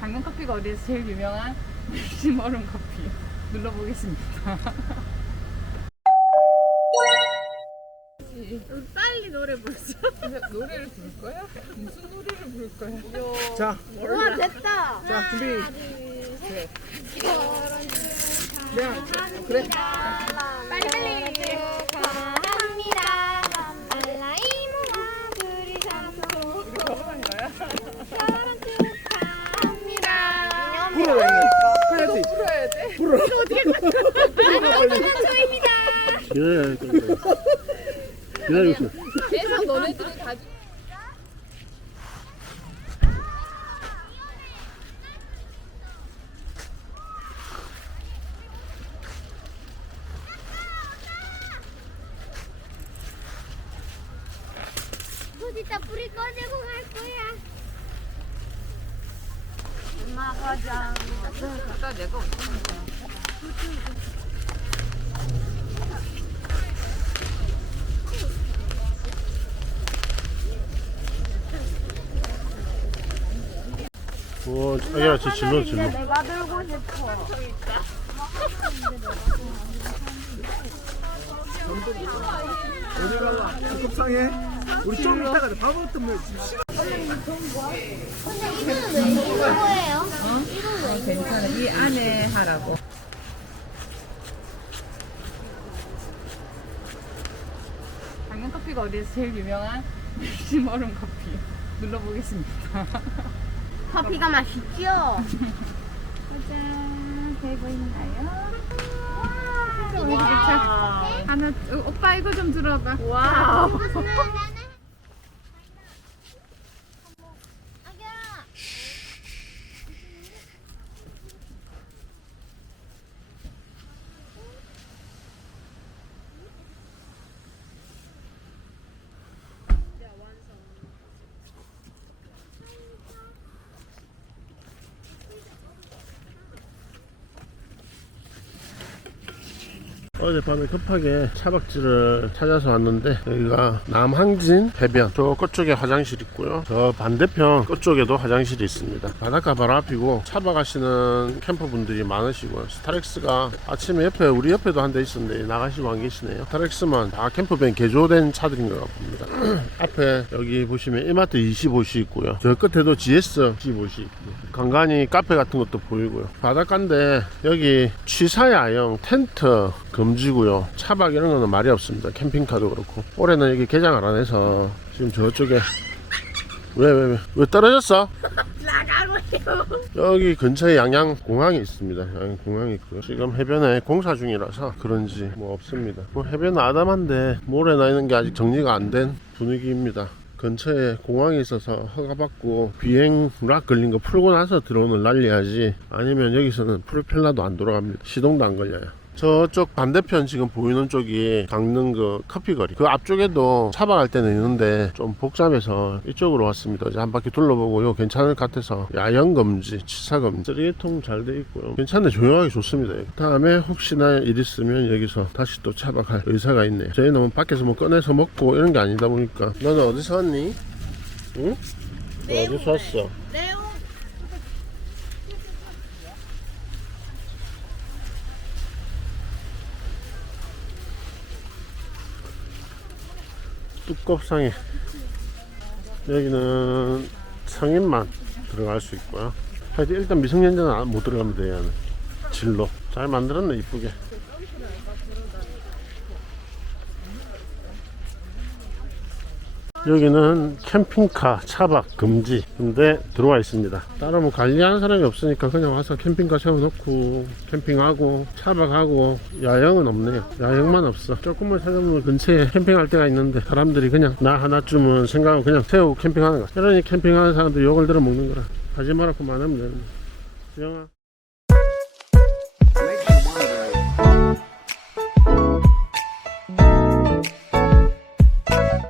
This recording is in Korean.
강릉 커피가 어디에서 제일 유명한 밀심 얼음 커피 눌러보겠습니다. 빨리 노래 부르자. 노래를 부를 거야? 무슨 노래를 부를 거야? 자, 우와 됐다. 자 준비. 네, 그래. 빨리 빨리. 축하합니다. 알라 이모가 둘이 사서 우리 결혼한 거야? 결혼 축하합니다. 불어라 이거. 해야지. 풀어야 돼? 불어. 기다려, 기다려. 계속 너네들이 가지고 진짜 불이 꺼지고 갈 거야. 엄마 가자. 갖다 내가 없으니 까. 오, 자기야, 저 질러, 질러. 내가 들고 싶어. 어디 가봐. 급상해. 우리 좀 이따 가자. 밥 먹으면 지금? 괜찮아. 이 안에 하라고. 강릉 커피가 어디에서 제일 유명한 밀심 얼음 커피 눌러보겠습니다. 커피가 맛있죠? 짜잔, 되고 있나요? 와. 하나, 어, 오빠 이거 좀 들어봐. 와. 어젯밤에 급하게 차박지를 찾아서 왔는데 여기가 남항진 해변. 저 끝쪽에 화장실 있고요. 저 반대편 끝쪽에도 화장실이 있습니다. 바닷가 바로 앞이고 차박하시는 캠퍼분들이 많으시고요. 스타렉스가 아침에 옆에 우리 옆에도 한 대 있었는데 나가시고 안 계시네요. 스타렉스만 다 캠퍼밴 개조된 차들인 것 같습니다. 앞에 여기 보시면 이마트 25시 있고요. 저 끝에도 GS 25시 있고 간간히 카페 같은 것도 보이고요 바닷가인데 여기 취사야영 텐트 금지고요 차박 이런 거는 말이 없습니다 캠핑카도 그렇고 올해는 여기 개장을 안 해서 지금 저쪽에 왜왜 왜 왜 떨어졌어? 여기 근처에 양양 공항이 있습니다. 양양 공항이 있고요. 지금 해변에 공사 중이라서 그런지 뭐 없습니다. 뭐 해변 아담한데 모래 나 있는 게 아직 정리가 안 된 분위기입니다. 근처에 공항이 있어서 허가받고 비행 락 걸린 거 풀고 나서 들어오는 난리야지 아니면 여기서는 프로펠러도 안 돌아갑니다. 시동도 안 걸려요. 저쪽 반대편 지금 보이는 쪽이 강릉 그 커피거리 그 앞쪽에도 차박할 때는 있는데 좀 복잡해서 이쪽으로 왔습니다 이제 한 바퀴 둘러보고 요 괜찮을 것 같아서 야영 금지 취사 금지 쓰레기통 잘 돼 있고요 괜찮네 조용하게 좋습니다 여기. 다음에 혹시나 일 있으면 여기서 다시 또 차박할 의사가 있네요 저희는 뭐 밖에서 뭐 꺼내서 먹고 이런 게 아니다 보니까 너는 어디서 왔니? 응? 너 어디서 왔어? 네오. 뚜껍상에 여기는 성인만 들어갈 수 있고요. 하여튼 일단 미성년자는 안- 못 들어가면 돼요. 진로. 잘 만들었네 이쁘게 여기는 캠핑카 차박 금지 근데 들어와 있습니다. 따로 뭐 관리하는 사람이 없으니까 그냥 와서 캠핑카 세워놓고 캠핑하고 차박하고 야영은 없네요. 야영만 없어. 조금만 살려면 근처에 캠핑할 때가 있는데 사람들이 그냥 나 하나쯤은 생각하고 그냥 세우고 캠핑하는 거야. 이러니 캠핑하는 사람들 욕을 들어 먹는 거라. 하지 말라고 많으면 되는 거야 수영아